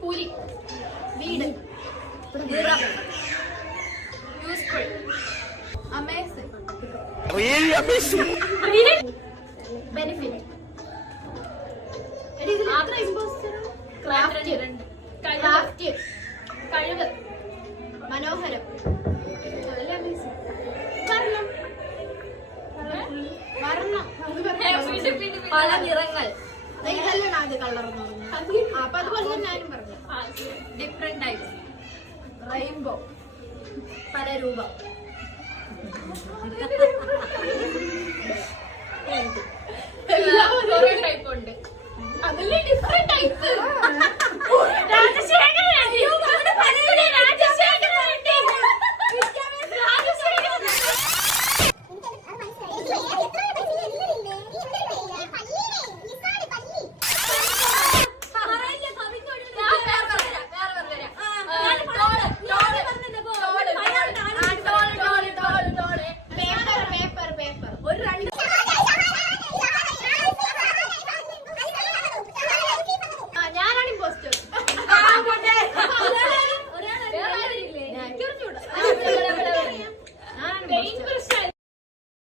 കൂലി, വീട്, useful, amazing, benefit, craft, കഴിവ്, മനോഹരം, വർണ്ണം, പല നിറങ്ങൾ, ഇതല്ലേ കളർ അപ്പൊ അതുപോലെ ഞാനും പറഞ്ഞു. ഡിഫറെന്റ് ടൈപ്സ്, റെയിൻബോ, പല രൂപം.